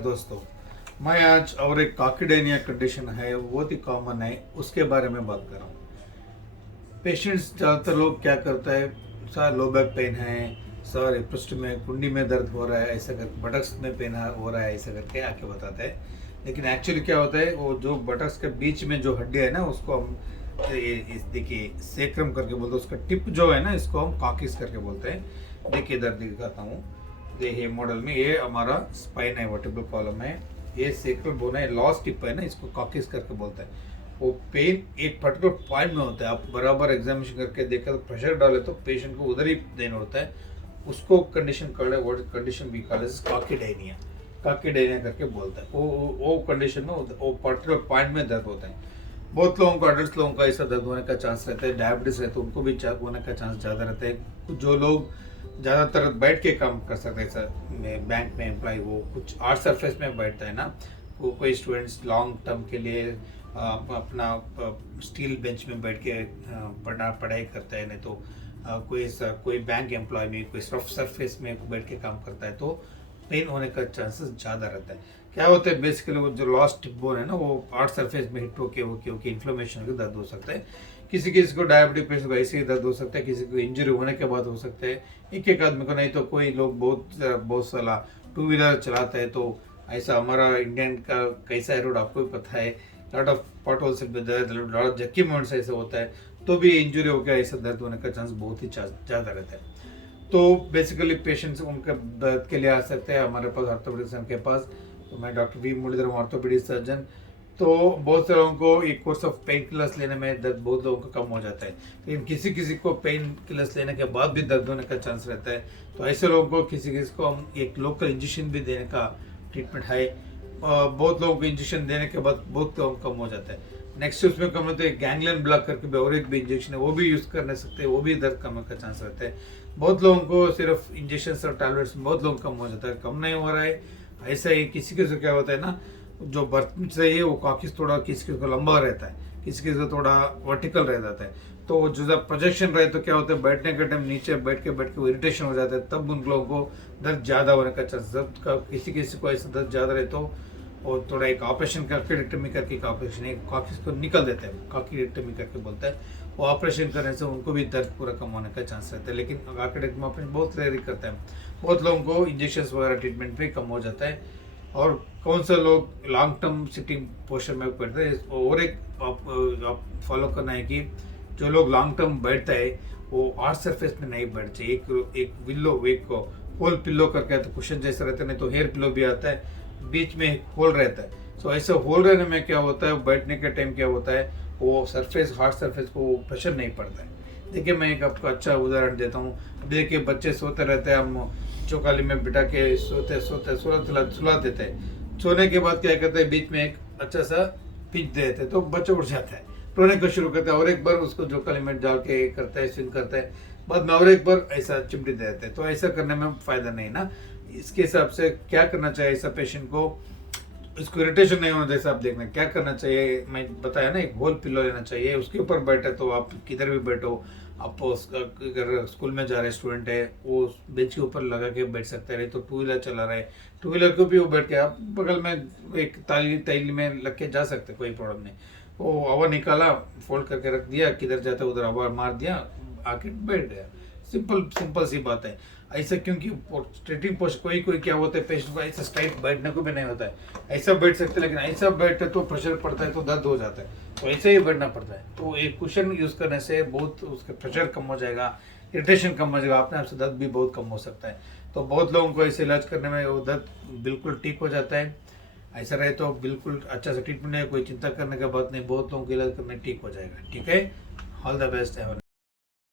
दोस्तों, मैं आज और एक कॉक्सीडाइनिया कंडीशन है, वो बहुत ही कॉमन है, उसके बारे में बात कर रहा हूँ। पेशेंट्स ज़्यादातर लोग क्या करता है, सर लो बैक पेन है, सर पृष्ठ में कुंडी में दर्द हो रहा है, ऐसा करके बटक्स में पेन हो रहा है, ऐसा करके आके बताते हैं। लेकिन एक्चुअली क्या होता है, वो जो बटक्स के बीच में जो हड्डी है ना, उसको हम देखिए सेक्रम करके बोलते हैं। उसका टिप जो है ना, इसको हम कॉकिस करके बोलते हैं। देखिए इधर दिखाता हूँ, देखिए मॉडल में ये हमारा स्पाइन है, वर्टिब्रल कॉलम है, ये सेक्रल बोन है, लॉस्ट टिप है ना, इसको कॉकिस करके बोलते हैं। वो पेन एक पर्टिकुलर पॉइंट में होता है, आप बराबर एग्जामिनेशन करके देखा तो प्रेशर डाले तो पेशेंट को उधर ही देना होता है। उसको कंडीशन कॉल्ड है, what condition we call is coccydynia. Coccydynia करके बोलता है। वो कंडीशन में वो पर्टिकुलर पॉइंट में दर्द होता है। बहुत लोगों को, अडल्ट लोगों का ऐसा दर्द होने का चांस रहता है, डायबिटीज रहता है, उनको भी होने का चांस ज़्यादा रहता है। जो लोग ज़्यादातर बैठ के काम कर सकते हैं, सर बैंक में एम्प्लॉय हो, कुछ आर्ट सरफेस में बैठता है ना, वो कोई स्टूडेंट्स लॉन्ग टर्म के लिए अपना स्टील बेंच में बैठ के पढ़ाई करता है, नहीं तो कोई बैंक एम्प्लॉय में कोई रफ सरफेस में बैठ के काम करता है, तो पेन होने का चांसेस ज़्यादा रहता है। क्या होता है बेसिकली, वो जो लॉस्ट टिप बोन है ना, वो आर्ट सरफेस में हिट होके इन्फ्लेमेशन का दर्द हो सकता है। किसी किसी को डायबिटिक पेशेंट को ऐसे ही दर्द हो सकता है, किसी को इंजरी होने के बाद हो सकता है, एक एक आदमी को। नहीं तो कोई लोग बहुत साला टू व्हीलर चलाते हैं, तो ऐसा हमारा इंडियन का कैसा है रोड आपको भी पता है, lot of potholes lot of jerky moments ऐसे होता है, तो भी इंजरी हो गया, ऐसा दर्द होने का चांस बहुत ही ज़्यादा रहता है। तो बेसिकली पेशेंट्स उनके दर्द के लिए आ सकते हैं हमारे पास, ऑर्थोपेडिक्स के पास। तो मैं डॉक्टर वी मुरलीधर हूँ, ऑर्थोपेडिक सर्जन। तो बहुत से लोगों को एक कोर्स ऑफ पेन किलर्स लेने में दर्द बहुत लोगों का कम हो जाता है, लेकिन किसी किसी को पेन किलर्स लेने के बाद भी दर्द होने का चांस रहता है। तो ऐसे लोगों को किसी किसी को हम एक लोकल इंजेक्शन भी देने का ट्रीटमेंट है। बहुत लोगों को इंजेक्शन देने के बाद बहुत कम हो जाता है। नेक्स्ट उसमें कम होता है गैंग्लियन ब्लॉक करके भी और एक भी इंजेक्शन है, वो भी यूज़ करने सकते हैं, वो भी दर्द कम का चांस रहता है। बहुत लोगों को सिर्फ इंजेक्शन और टैबलेट्स में बहुत लोग कम हो जाता है, कम नहीं हो रहा है। ऐसा ही किसी किसी को क्या होता है ना, जो बर्थ चाहिए वो कॉकिस थोड़ा किसी किसी को लंबा रहता है, किसी किसी को थोड़ा वर्टिकल रह जाता है। तो जो जब प्रोजेक्शन रहे तो क्या होता है, बैठने के टाइम नीचे बैठ के वो इरिटेशन हो जाता है, तब उन लोगों को दर्द ज़्यादा होने का चांस। जब किसी किसी को ऐसा दर्द ज़्यादा रहे तो वो थोड़ा एक ऑपरेशन करके रेक्टमी करके एक ऑपरेशन एक कॉकिस को निकल देते हैं, कॉक्सीडेक्टमी करके बोलते हैं। वो ऑपरेशन करने से उनको भी दर्द पूरा कम होने का चांस रहता है। लेकिन कॉक्सीडेक्टमी ऑपरेशन बहुत रेयर करता है, बहुत लोगों को इंजेक्शन वगैरह ट्रीटमेंट भी कम हो जाता है। और कौन सा लोग लॉन्ग टर्म सिटिंग पोस्चर में बैठते हैं, और एक आप फॉलो करना है कि जो लोग लॉन्ग टर्म बैठता है वो आर्ट सरफेस में नहीं बैठते। एक विल्लो, एक होल पिल्लो करके आता है, कुशन जैसा रहता है, नहीं तो हेयर पिल्लो भी आता है, बीच में एक होल रहता है। सो ऐसे होल रहने में क्या होता है, बैठने के टाइम क्या होता है, वो सरफेस हार्ड सरफेस को प्रेशर नहीं पड़ता है। देखिए मैं एक आपको अच्छा उदाहरण देता हूँ। देखिए बच्चे सोते रहते हैं, हम चौकाली में बिठा के सुला देते हैं। सोने के बाद क्या करते हैं, बीच में एक अच्छा सा पिंच देते हैं, तो बच्चा उठ जाता है, रोने को शुरू करता है, और एक बार उसको चौकाली में डाल के करता है, स्विंग करता है, बाद में और एक बार ऐसा चिमटी दे देते हैं। तो ऐसा करने में फायदा नहीं ना। इसके हिसाब से क्या करना चाहिए, ऐसा पेशेंट को इसको इरिटेशन नहीं होना जैसा आप देखना क्या करना चाहिए। मैं बताया ना, एक होल पिलो लेना चाहिए, उसके ऊपर बैठे तो आप किधर भी बैठो। आप अगर स्कूल में जा रहे स्टूडेंट है, वो बेंच के ऊपर लगा के बैठ सकते हैं, तो टू व्हीलर चला रहे, टू व्हीलर को भी वो बैठ के आप बगल में एक ताली में लग के जा सकते, कोई प्रॉब्लम नहीं। वो हवा निकाला, फोल्ड करके रख दिया, किधर जाता है उधर हवा मार दिया, आके बैठ गया। सिंपल सी बात है। ऐसा क्योंकि स्ट्रेटिंग पोस्ट कोई क्या होता है, पेशेंट को ऐसा स्ट्राइट बैठने को भी नहीं होता है, ऐसा बैठ सकते, लेकिन ऐसा बैठे तो प्रेशर पड़ता है, तो दर्द हो जाता है, तो ऐसे ही बैठना पड़ता है। तो एक कुशन यूज करने से बहुत उसका प्रेशर कम हो जाएगा, इरिटेशन कम हो जाएगा, अपने आप से दर्द भी बहुत कम हो सकता है। तो बहुत लोगों को ऐसे इलाज करने में वो दर्द बिल्कुल ठीक हो जाता है। ऐसा रहे तो बिल्कुल अच्छा सा ट्रीटमेंट है, कोई चिंता करने का बात नहीं, बहुत लोगों का इलाज करने ठीक हो जाएगा। ठीक है, ऑल द बेस्ट है।